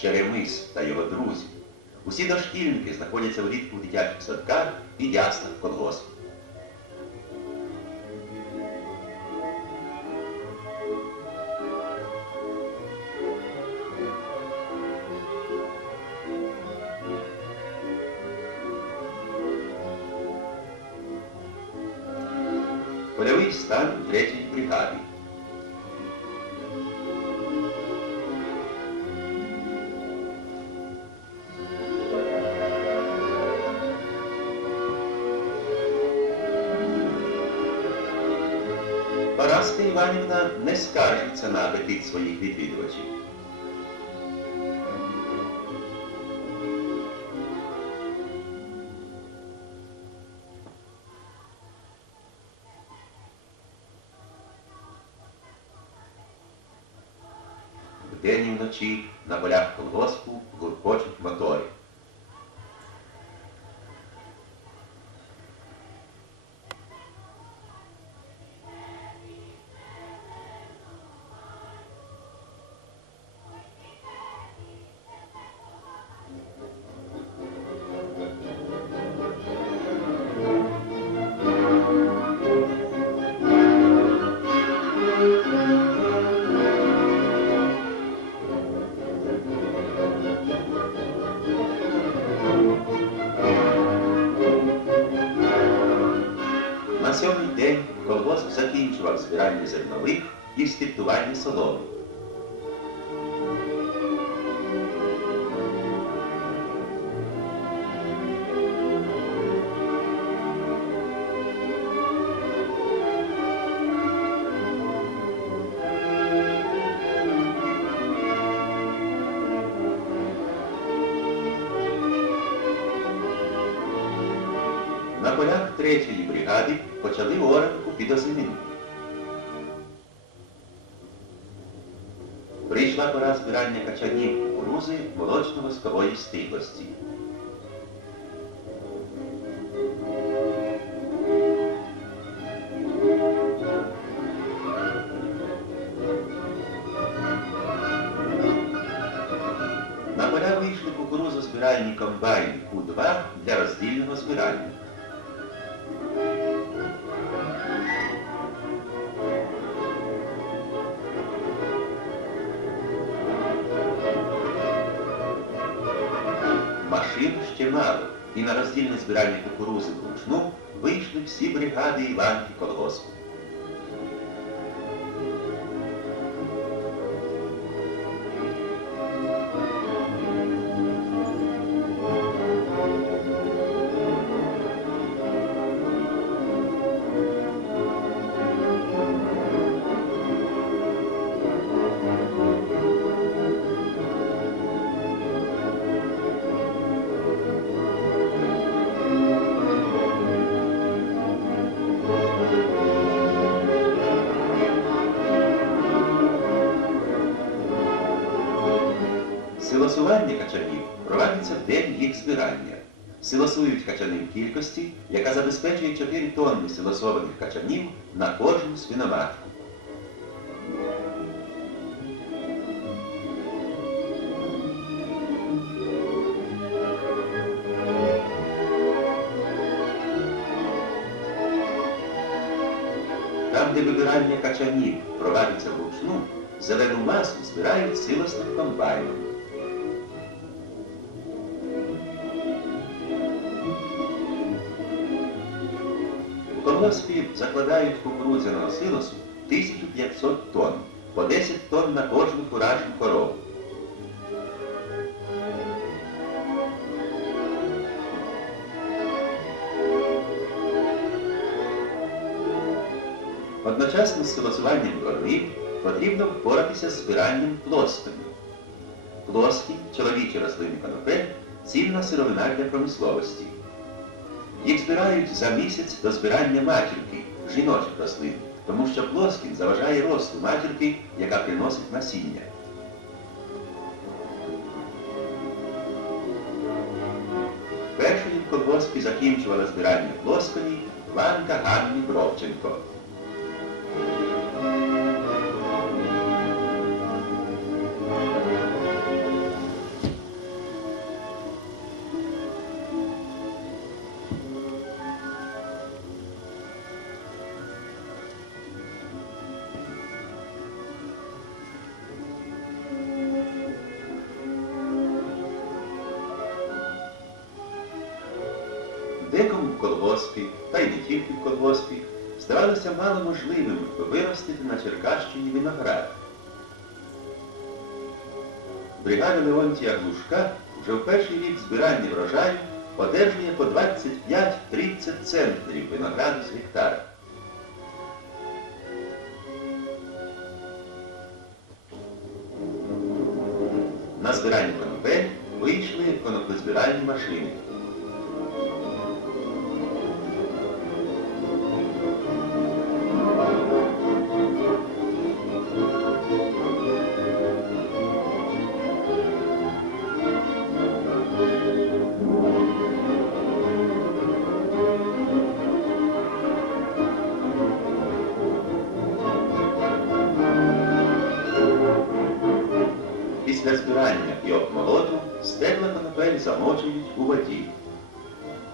Черемис та його друзі. Усі дошкільники знаходяться влітку в дитячих садках і яслах колгоспу. Параска Іванівна не скаржиться на апетит своїх відвідувачів. Вдень і вночі на полях колгоспу гуркочуть мотори. Збирання зернових і стиптування соломи. На полях третьої бригади почали оранку під озимину. Збирання качанів кукурузи молочно-воскової стиглості. На поля вийшли кукурузозбиральні комбайни Ку-2 для роздільного збирання. І на роздільне збирання кукурузи вручну вийшли всі бригади Іванки колгоспу. Проводиться в день їх збирання. Силосують качани в кількості, яка забезпечує 4 тонни силосованих качанів на кожну свиноматку. Там, де вибирання качанів проводиться вручну, зелену масу збирають силосним комбайном. Колгоспі закладають кукурудзяного силосу 1500 тонн, по 10 тонн на кожну фуражну корову. Одночасно з силосуванням кормів потрібно впоратися з збиранням плосками. Плоскі, чоловічі рослини конопель – цінна сировина для промисловості. Їх збирають за місяць до збирання матірки, жіночих рослин, тому що плоскін заважає росту матірки, яка приносить насіння. Першою в колгоспі закінчувала збирання плосконі Ванка Ганні Бровченко. Декому в колгоспі, та й не тільки в колгоспі, здавалося мало можливим виростити на Черкащині виноград. Бригада Леонтія Глушка вже в перший рік збирання врожаю одержує по 25-30 центнерів винограду з гектара. На збирання конопель вийшли коноплезбиральні машини. Після збирання і обмолоту стебла конопель замочують у воді.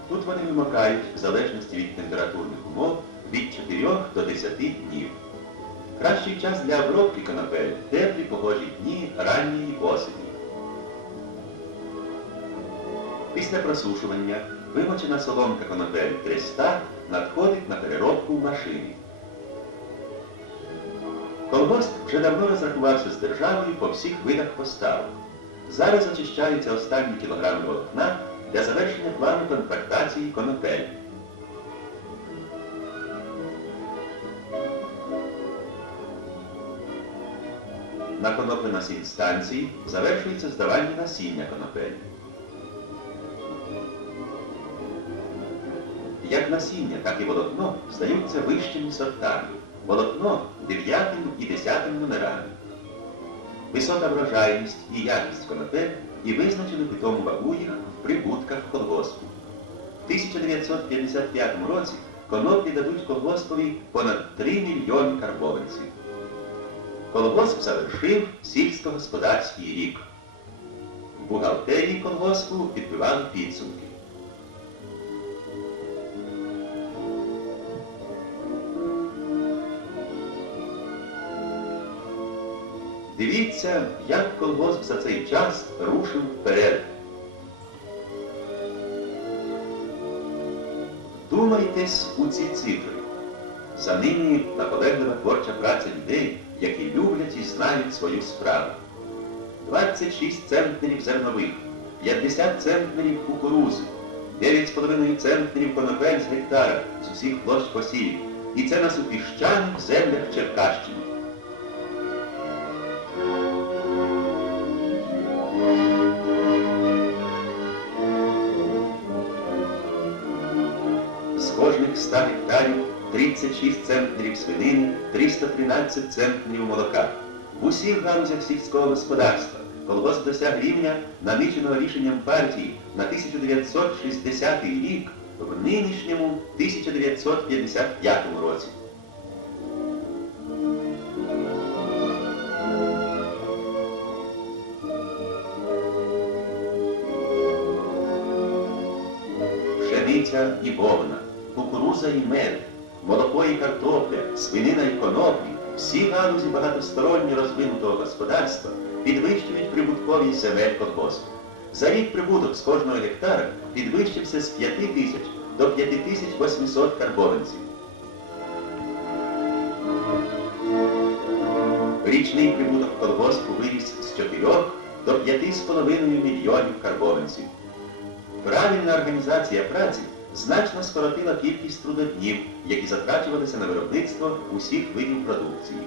Тут вони вимокають, в залежності від температурних умов, від 4 до 10 днів. Кращий час для обробки конопель – теплі погожі дні ранньої осені. Після просушування вимочена соломка конопель 300 надходить на переробку в машині. Колгосп вже давно розрахувався з державою по всіх видах поставок. Зараз очищаються останні кілограми волокна для завершення плану контрактації конопель. На коноплиносій станції завершується здавання насіння конопель. Як насіння, так і волокно здаються вищими сортами. Волокно 9 і 10 номерами. Висока врожайність і якість конопель і визначили питому вагу їх в прибутках колгоспу. В 1955 році коноплі дадуть колгоспові понад 3 мільйони карбованців. Колгосп завершив сільськогосподарський рік. В бухгалтерії колгоспу підбивали підсумки. Дивіться, як колгосп за цей час рушив вперед. Думайтесь у ці цифри. За ними наполеглива творча праця людей, які люблять і знають свою справу. 26 центнерів зернових, 50 центнерів кукурузи, 9,5 центнерів конопель з гектара з усіх площ посівів. І це на супіщаних землях Черкащини. 36 центнерів свинини, 313 центнерів молока. В усіх галузях сільського господарства колгосп досяг рівня, наміченого рішенням партії на 1960 рік в нинішньому 1955 році. пшениця і вовна, кукуруза і мед, молоко і картопля, свинина і коноплі, всі галузі багатосторонньо розвинутого господарства підвищують прибутковість земель колгоспу. За рік прибуток з кожного гектара підвищився з 5 тисяч до 5800 карбованців. Річний прибуток колгоспу виріс з 4 до 5,5 мільйонів карбованців. Правильна організація праці значно скоротила кількість трудоднів, які затрачувалися на виробництво усіх видів продукції.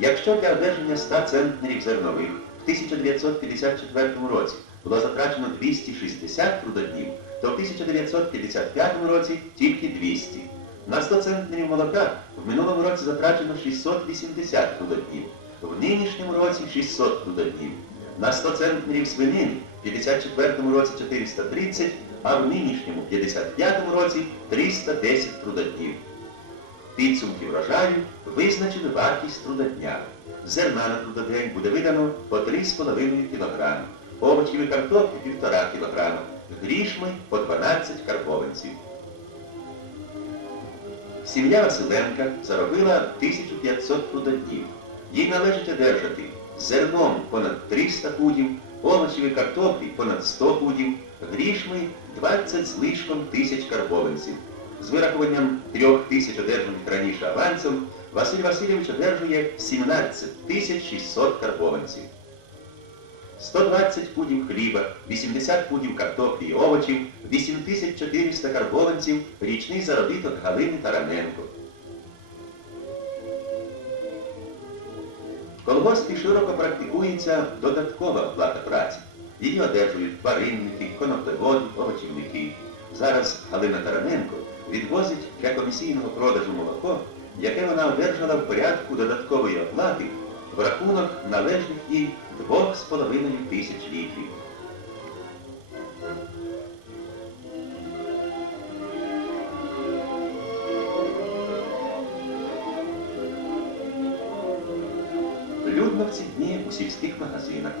Якщо для одержання 100 центнерів зернових в 1954 році було затрачено 260 трудоднів, то в 1955 році тільки 200. На 100 центнерів молока в минулому році затрачено 680 трудоднів, в нинішньому році 600 трудоднів. На 100 центнерів свинини в 54 році 430, а в нинішньому 55-му році 310 трудоднів. Підсумки врожаю визначили вартість трудодня. Зерна на трудодень буде видано по 3,5 кг, овочів і картоплі 1,5 кг, грішми по 12 карбованців. Сім'я Василенка заробила 1500 трудоднів. Їй належить одержати зерном понад 300 пудів, овочів і картоплі понад 100 пудів, грішми 20 з лишком тисяч карбованців. З вирахуванням трьох тисяч одержаних раніше авансом, Василь Васильович одержує 17 тисяч 600 карбованців. 120 пудів хліба, 80 пудів картоплі і овочів, 8400 карбованців, річний заробіток Галини Тараненко. В колгоспі широко практикується додаткова оплата праці. Її одержують тваринники, коноплеводи, овочівники. Зараз Галина Тараненко відвозить для комісійного продажу молоко, яке вона одержала в порядку додаткової оплати в рахунок належних їй 2,5 тисяч літрів. Людно в ці дні у сільських магазинах.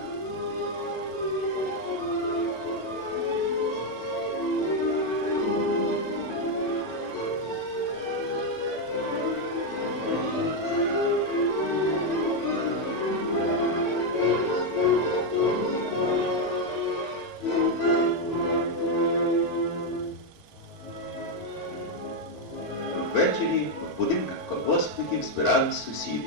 Ввечері в будинках колгоспників збирались сусіди.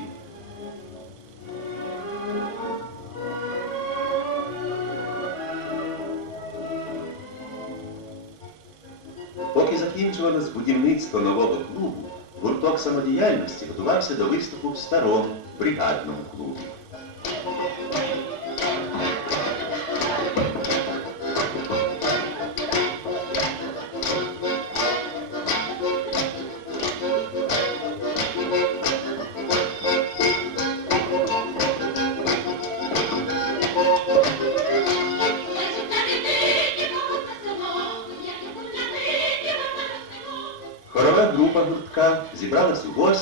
Поки закінчувалось будівництво нового клубу, гурток самодіяльності готувався до виступу в старому бригадному клубі.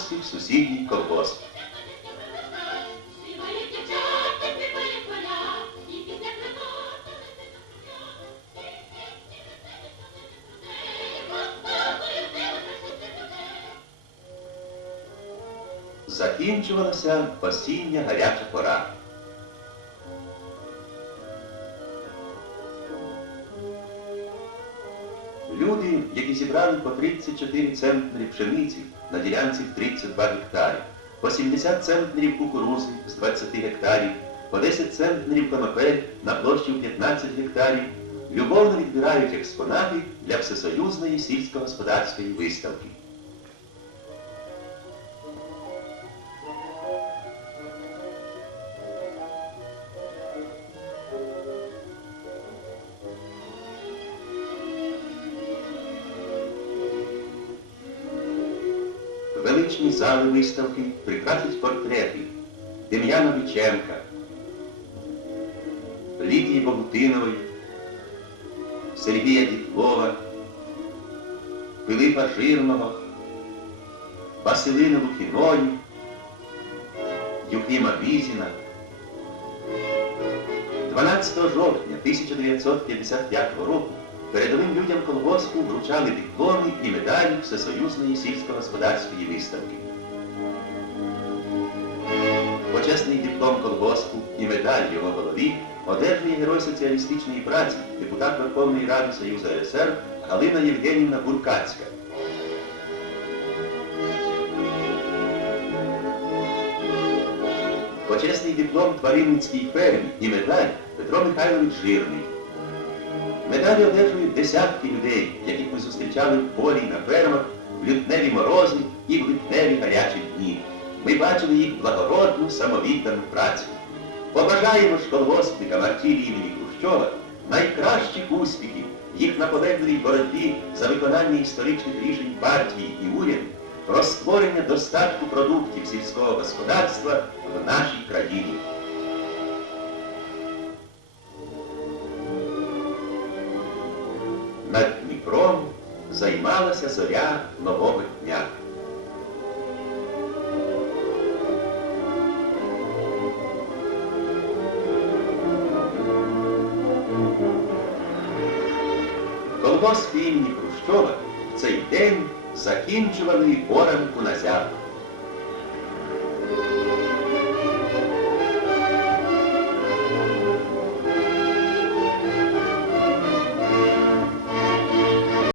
Гості в сусідній колгосп. Закінчувалася осіння гаряча пора. Люди, які зібрали по 34 центнері пшениці на ділянці в 32 гектарі, по 70 центнерів кукурузи з 20 гектарів, по 10 центнерів конопель на площі в 15 гектарів, любовно відбирають експонати для всесоюзної сільськогосподарської виставки. Виставки прикрасять портрети Дем'яна Віченка, Лідії Богутинової, Сергія Дітлова, Пилипа Жирного, Василини Лукіної, Юхима Візіна. 12 жовтня 1955 року передовим людям колгоспу вручали дипломи і медалі Всесоюзної сільськогосподарської виставки. Почесний диплом колгоспу і медаль його голові одержує герой соціалістичної праці, депутат Верховної Ради Союзу РСР Галина Євгенівна Буркацька. Почесний диплом тваринницькій фермі і медаль Петро Михайлович Жирний. Медалі одержують десятки людей, яких ми зустрічали в полі на фермах, в лютневі морози і в лютневі гарячі дні. Ми бачили їх благородну, самовіддану працю. Побажаємо ж колгоспникам артілії імені Хрущова найкращих успіхів їх наполегливій боротьбі за виконання історичних рішень партії і уряду про створення достатку продуктів сільського господарства в нашій країні. Над Дніпром займалася зоря нового дня. Імені Хрущова в цей день закінчували поранку на зябку.